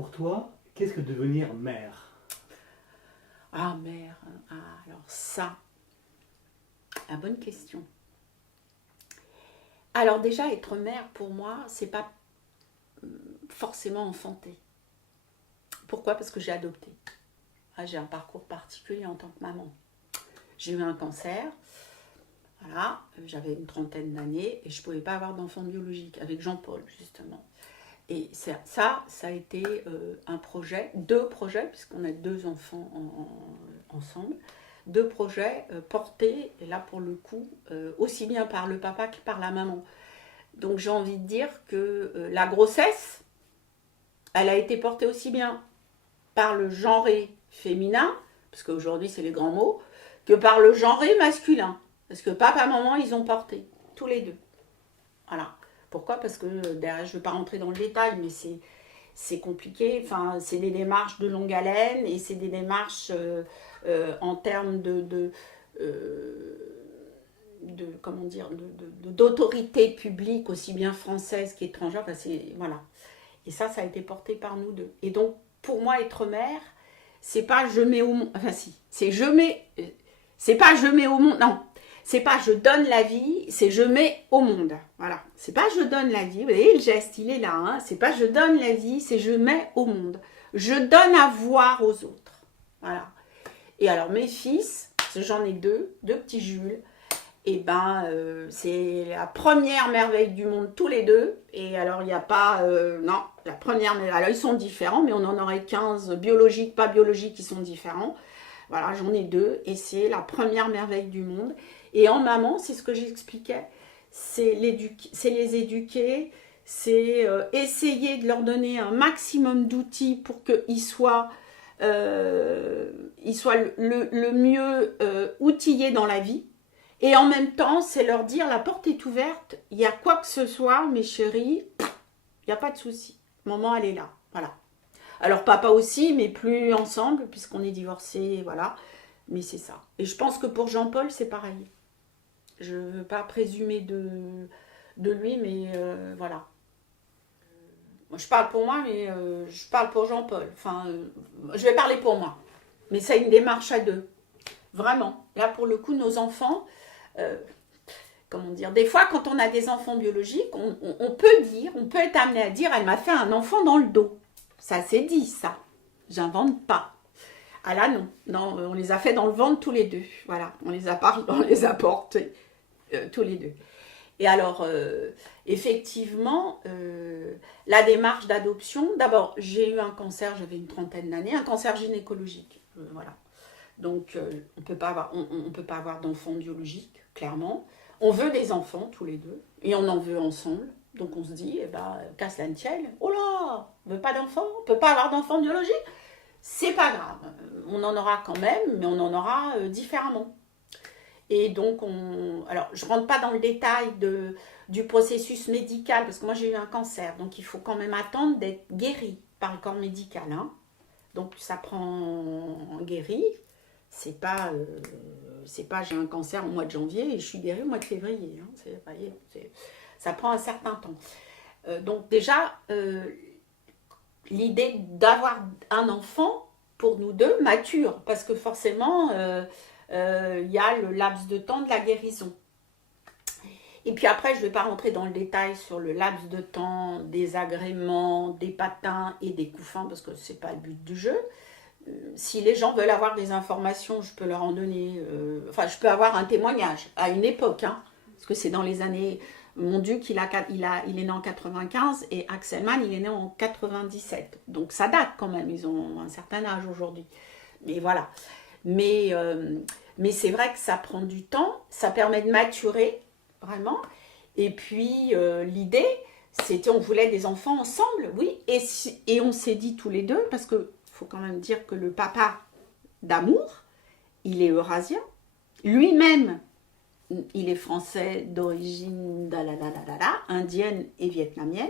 Pour toi, qu'est-ce que devenir mère? Ah, mère, ah, alors ça, la bonne question. Alors déjà, être mère, pour moi, c'est pas forcément enfanter. Pourquoi? Parce que j'ai adopté. Ah, j'ai un parcours particulier en tant que maman. J'ai eu un cancer, voilà, j'avais une trentaine d'années et je ne pouvais pas avoir d'enfant biologique avec Jean-Paul, justement. Et ça a été un projet, deux projets, puisqu'on a deux enfants ensemble, deux projets portés, et là pour le coup, aussi bien par le papa que par la maman. Donc j'ai envie de dire que la grossesse, elle a été portée aussi bien par le genré féminin, parce qu'aujourd'hui c'est les grands mots, que par le genré masculin. Parce que papa et maman, ils ont porté, tous les deux. Voilà. Pourquoi? Parce que derrière, je ne veux pas rentrer dans le détail, mais c'est compliqué. Enfin, c'est des démarches de longue haleine et c'est des démarches en termes comment dire, d'autorité publique, aussi bien française qu'étrangère. Enfin, voilà. Et ça a été porté par nous deux. Et donc, pour moi, être mère, c'est pas je mets au monde. Enfin, si. C'est je mets. C'est pas je mets au monde. Non. C'est pas je donne la vie, c'est je mets au monde. Voilà. C'est pas je donne la vie. Vous voyez, le geste, il est là. Hein. C'est pas je donne la vie, c'est je mets au monde. Je donne à voir aux autres. Voilà. Et alors, mes fils, j'en ai deux petits Jules. Et ben, c'est la première merveille du monde, tous les deux. Et alors, il n'y a pas... non, la première merveille. Alors, ils sont différents, mais on en aurait 15 biologiques, pas biologiques, qui sont différents. Voilà, j'en ai deux. Et c'est la première merveille du monde. Et en maman, c'est ce que j'expliquais, c'est les éduquer, c'est essayer de leur donner un maximum d'outils pour qu'ils soient, le mieux outillés dans la vie. Et en même temps, c'est leur dire, la porte est ouverte, il y a quoi que ce soit, mes chéris, il n'y a pas de souci. Maman, elle est là, voilà. Alors papa aussi, mais plus ensemble, puisqu'on est divorcés, voilà. Mais c'est ça. Et je pense que pour Jean-Paul, c'est pareil. Je ne veux pas présumer de lui, mais voilà. Moi, je parle pour moi, mais je parle pour Jean-Paul. Enfin, je vais parler pour moi. Mais c'est une démarche à deux. Vraiment. Là, pour le coup, nos enfants, comment dire, des fois, quand on a des enfants biologiques, on peut être amené à dire, elle m'a fait un enfant dans le dos. Ça, c'est dit, ça. J'invente pas. Ah là, non. Non, on les a fait dans le ventre tous les deux. Voilà. On les a portés. Tous les deux. Et alors, effectivement, la démarche d'adoption, d'abord, j'ai eu un cancer, j'avais une trentaine d'années, un cancer gynécologique. Voilà. Donc, on peut pas avoir d'enfants biologiques, clairement. On veut des enfants, tous les deux, et on en veut ensemble. Donc, on se dit, eh ben, qu'à cela ne tienne, oh là, on veut pas d'enfants, on peut pas avoir d'enfants biologiques. C'est pas grave, on en aura quand même, mais on en aura différemment. Et donc, alors, je ne rentre pas dans le détail du processus médical, parce que moi, j'ai eu un cancer. Donc, il faut quand même attendre d'être guéri par le corps médical. Hein. Donc, ça prend guéri. C'est pas j'ai un cancer au mois de janvier et je suis guérie au mois de février. Hein. Ça prend un certain temps. Donc, déjà, l'idée d'avoir un enfant, pour nous deux, mature. Parce que forcément... y a le laps de temps de la guérison. Et puis après, je ne vais pas rentrer dans le détail sur le laps de temps des agréments, des patins et des couffins, parce que ce n'est pas le but du jeu. Si les gens veulent avoir des informations, je peux leur en donner... je peux avoir un témoignage à une époque, hein, parce que c'est dans les années... Mon duc, il est né en 95 et Axelman, il est né en 97. Donc ça date quand même, ils ont un certain âge aujourd'hui. Mais voilà. Mais c'est vrai que ça prend du temps, ça permet de maturer, vraiment. Et puis, l'idée, c'était, on voulait des enfants ensemble, oui. Et on s'est dit tous les deux, parce qu'il faut quand même dire que le papa d'amour, il est eurasien. Lui-même, il est français d'origine indienne et vietnamienne.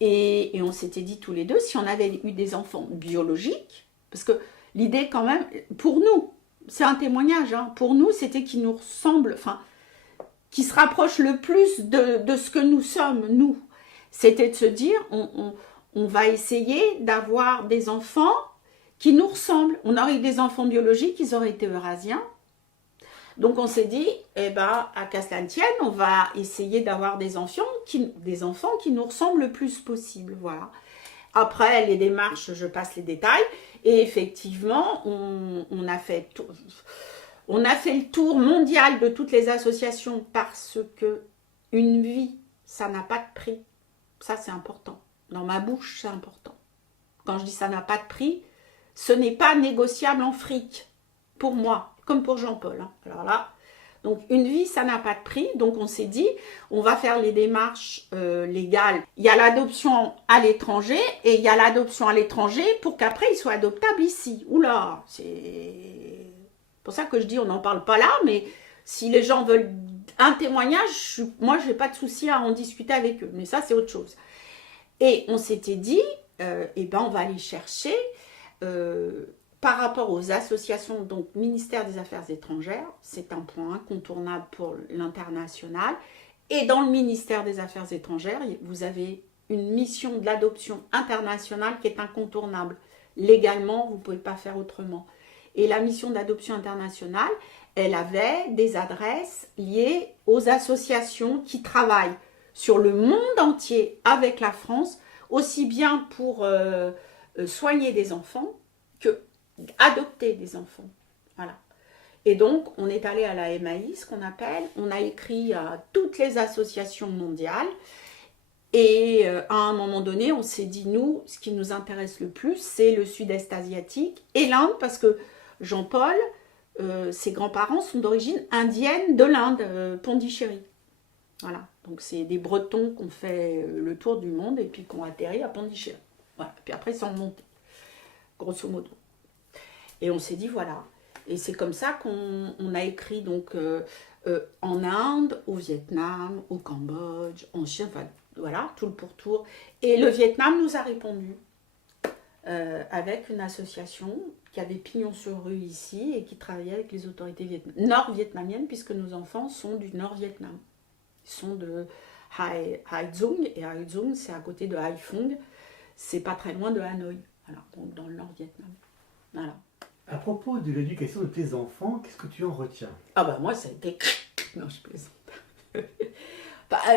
Et on s'était dit tous les deux, si on avait eu des enfants biologiques, parce que l'idée quand même, pour nous, c'est un témoignage, hein, pour nous, c'était qu'ils nous ressemblent, enfin, qui se rapproche le plus de ce que nous sommes, nous. C'était de se dire, on va essayer d'avoir des enfants qui nous ressemblent. On aurait eu des enfants biologiques, ils auraient été eurasiens. Donc on s'est dit, eh ben, à qu'à cela ne tienne, on va essayer d'avoir des enfants qui nous ressemblent le plus possible. Voilà. Après, les démarches, je passe les détails. Et effectivement, on a fait le tour mondial de toutes les associations parce que une vie, ça n'a pas de prix. Ça, c'est important. Dans ma bouche, c'est important. Quand je dis ça n'a pas de prix, ce n'est pas négociable en fric. Pour moi, comme pour Jean-Paul. Hein. Alors là, donc une vie, ça n'a pas de prix. Donc on s'est dit, on va faire les démarches légales. Il y a l'adoption à l'étranger et il y a l'adoption à l'étranger pour qu'après il soit adoptable ici. Oula, c'est pour ça que je dis on n'en parle pas là, mais si les gens veulent un témoignage, moi je n'ai pas de souci à en discuter avec eux. Mais ça c'est autre chose. Et on s'était dit, eh ben on va aller chercher par rapport aux associations, donc ministère des Affaires étrangères, c'est un point incontournable pour l'international. Et dans le ministère des Affaires étrangères, vous avez une mission de l'adoption internationale qui est incontournable. Légalement, vous ne pouvez pas faire autrement. Et la mission d'adoption internationale, elle avait des adresses liées aux associations qui travaillent sur le monde entier avec la France, aussi bien pour soigner des enfants que adopter des enfants. Voilà. Et donc, on est allé à la MAI, ce qu'on appelle, on a écrit à toutes les associations mondiales et à un moment donné, on s'est dit, nous, ce qui nous intéresse le plus, c'est le sud-est asiatique et l'Inde, parce que Jean-Paul, ses grands-parents sont d'origine indienne de l'Inde, Pondichéry. Voilà. Donc, c'est des Bretons qui ont fait le tour du monde et puis qui ont atterri à Pondichéry. Voilà. Puis après, ils sont remontés, grosso modo. Et on s'est dit, voilà. Et c'est comme ça qu'on a écrit donc en Inde, au Vietnam, au Cambodge, en Chine, enfin, voilà, tout le pourtour. Et le Vietnam nous a répondu avec une association qui a des pignons sur rue ici et qui travaillait avec les autorités nord-vietnamiennes, puisque nos enfants sont du Nord-Vietnam. Ils sont de Hai Dung, et Hai Dung, c'est à côté de Haiphong. C'est pas très loin de Hanoï, voilà, donc dans le Nord-Vietnam. Voilà. À propos de l'éducation de tes enfants, qu'est-ce que tu en retiens? Ah bah moi ça a été... Non, je plaisante.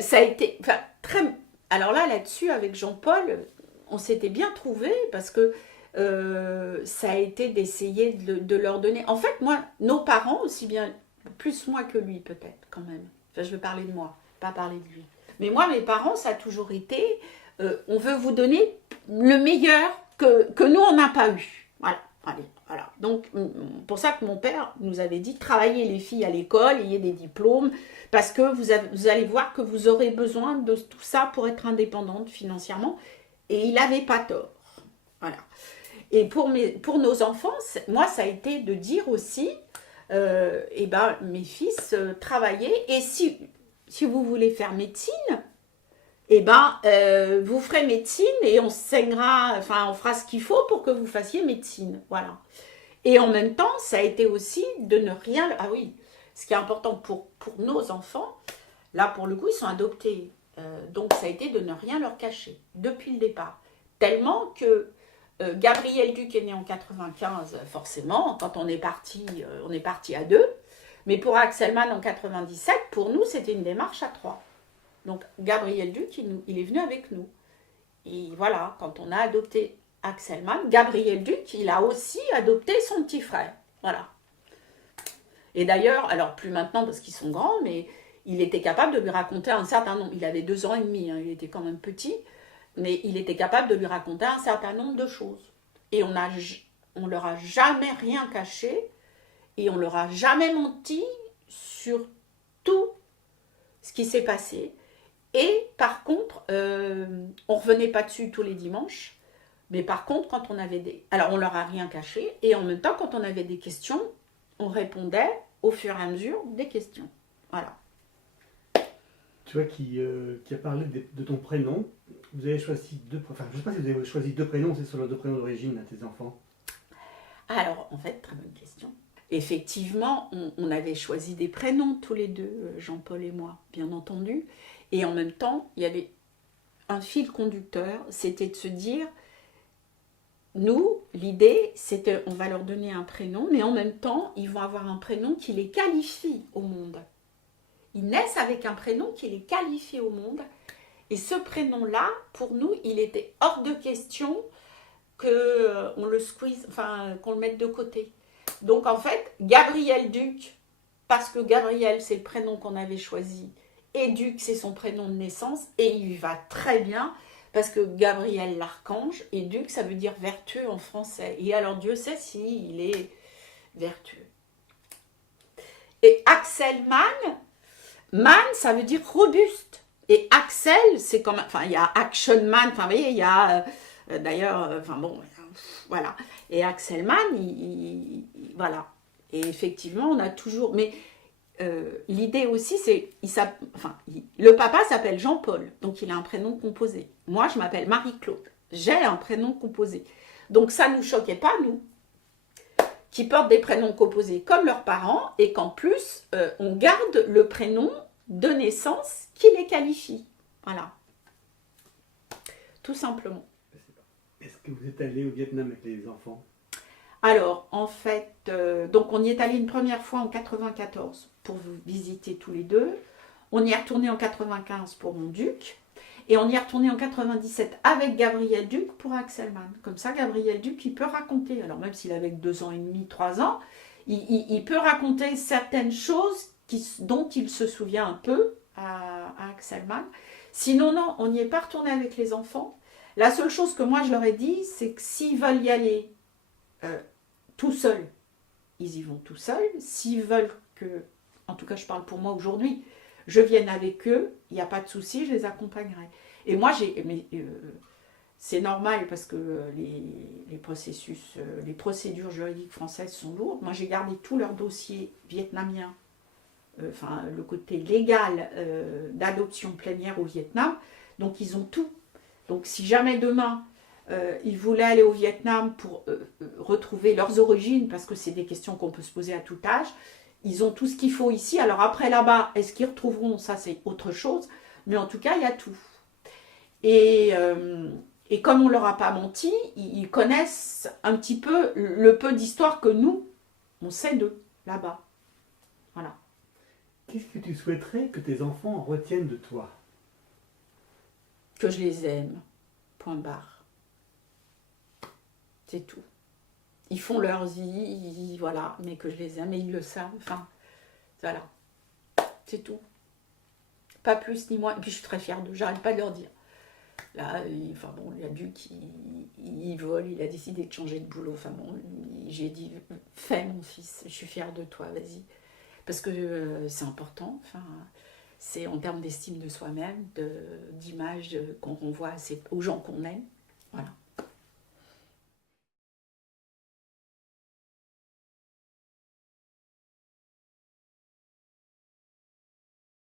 Ça a été... Enfin, très... Alors là-dessus, avec Jean-Paul, on s'était bien trouvé parce que ça a été d'essayer de leur donner... En fait, moi, nos parents, aussi bien, plus moi que lui peut-être quand même. Enfin, je veux parler de moi, pas parler de lui. Mais moi, mes parents, ça a toujours été... on veut vous donner le meilleur que nous, on n'a pas eu. Voilà. Allez, voilà. Donc, pour ça que mon père nous avait dit, travaillez les filles à l'école, ayez des diplômes, parce que vous allez voir que vous aurez besoin de tout ça pour être indépendante financièrement. Et il n'avait pas tort. Voilà. Et pour nos enfants, moi, ça a été de dire aussi, eh ben, mes fils, travaillez, et si vous voulez faire médecine, eh ben, vous ferez médecine et on saignera, enfin, on fera ce qu'il faut pour que vous fassiez médecine. Voilà. Et en même temps, ça a été aussi de ne rien... Ah oui, ce qui est important pour nos enfants, là, pour le coup, ils sont adoptés. Donc, ça a été de ne rien leur cacher, depuis le départ. Tellement que Gabriel Duc est né en 95, forcément, quand on est parti à deux. Mais pour Axelman en 97, pour nous, c'était une démarche à trois. Donc, Gabriel Duc, il est venu avec nous. Et voilà, quand on a adopté Axelman, Gabriel Duc, il a aussi adopté son petit frère. Voilà. Et d'ailleurs, alors plus maintenant parce qu'ils sont grands, mais il était capable de lui raconter un certain nombre. Il avait 2 ans et demi, hein, il était quand même petit, mais il était capable de lui raconter un certain nombre de choses. Et on leur a jamais rien caché et on leur a jamais menti sur tout ce qui s'est passé. Et par contre, on ne revenait pas dessus tous les dimanches, mais par contre, quand on avait des... Alors, on leur a rien caché, et en même temps, quand on avait des questions, on répondait au fur et à mesure des questions. Voilà. Tu vois, qui a parlé de ton prénom, vous avez choisi enfin, je ne sais pas si vous avez choisi 2 prénoms, c'est sur leurs 2 prénoms d'origine à tes enfants. Alors, en fait, très bonne question. Effectivement, on avait choisi des prénoms tous les deux, Jean-Paul et moi, bien entendu. Et en même temps, il y avait un fil conducteur, c'était de se dire, nous, l'idée, c'était on va leur donner un prénom, mais en même temps, ils vont avoir un prénom qui les qualifie au monde. Ils naissent avec un prénom qui les qualifie au monde. Et ce prénom-là, pour nous, il était hors de question qu'on le squeeze, enfin, qu'on le mette de côté. Donc, en fait, Gabriel Duc, parce que Gabriel, c'est le prénom qu'on avait choisi, et Duc, c'est son prénom de naissance, et il va très bien, parce que Gabriel l'archange, et Duc, ça veut dire vertueux en français. Et alors, Dieu sait s'il est vertueux. Et Axel Mann, Man, ça veut dire robuste. Et Axel, c'est comme, enfin, il y a Action Man, enfin, vous voyez, il y a, d'ailleurs, enfin bon, voilà. Et Axel Mann, voilà. Et effectivement, on a toujours, mais l'idée aussi, c'est, le papa s'appelle Jean-Paul, donc il a un prénom composé. Moi, je m'appelle Marie-Claude, j'ai un prénom composé. Donc ça ne nous choquait pas, nous, qui portent des prénoms composés comme leurs parents, et qu'en plus, on garde le prénom de naissance qui les qualifie. Voilà. Tout simplement. Est-ce que vous êtes allé au Vietnam avec les enfants? Alors, en fait, donc on y est allé une première fois en 94 pour vous visiter tous les deux. On y est retourné en 95 pour mon Duc. Et on y est retourné en 97 avec Gabriel Duc pour Axel Mann. Comme ça, Gabriel Duc, il peut raconter. Alors, même s'il avait 2 ans et demi, 3 ans, il peut raconter certaines choses dont il se souvient un peu à Axel Mann. Sinon, non, on n'y est pas retourné avec les enfants. La seule chose que moi, je leur ai dit, c'est que s'ils veulent y aller tout seuls, ils y vont tout seuls. S'ils veulent que, en tout cas je parle pour moi aujourd'hui, je vienne avec eux, il n'y a pas de souci, je les accompagnerai. Et moi, c'est normal parce que les procédures juridiques françaises sont lourdes. Moi, j'ai gardé tous leurs dossiers vietnamiens, enfin le côté légal d'adoption plénière au Vietnam. Donc, ils ont tout. Donc, si jamais demain, ils voulaient aller au Vietnam pour retrouver leurs origines, parce que c'est des questions qu'on peut se poser à tout âge, ils ont tout ce qu'il faut ici. Alors après là-bas, est-ce qu'ils retrouveront? Ça, c'est autre chose. Mais en tout cas, il y a tout. Et comme on ne leur a pas menti, ils connaissent un petit peu le peu d'histoire que nous, on sait d'eux, là-bas. Voilà. Qu'est-ce que tu souhaiterais que tes enfants retiennent de toi? Que je les aime. Point barre. C'est tout. Ils font leur vie, voilà, mais que je les aime et ils le savent. Enfin, voilà. C'est tout. Pas plus ni moins. Et puis je suis très fière d'eux, j'arrête pas de leur dire. Là, il a Duc, il vole, il a décidé de changer de boulot. Enfin bon, j'ai dit, fais mon fils, je suis fière de toi, vas-y. Parce que c'est important, enfin, c'est en termes d'estime de soi-même, d'image qu'on renvoie aux gens qu'on aime. Voilà.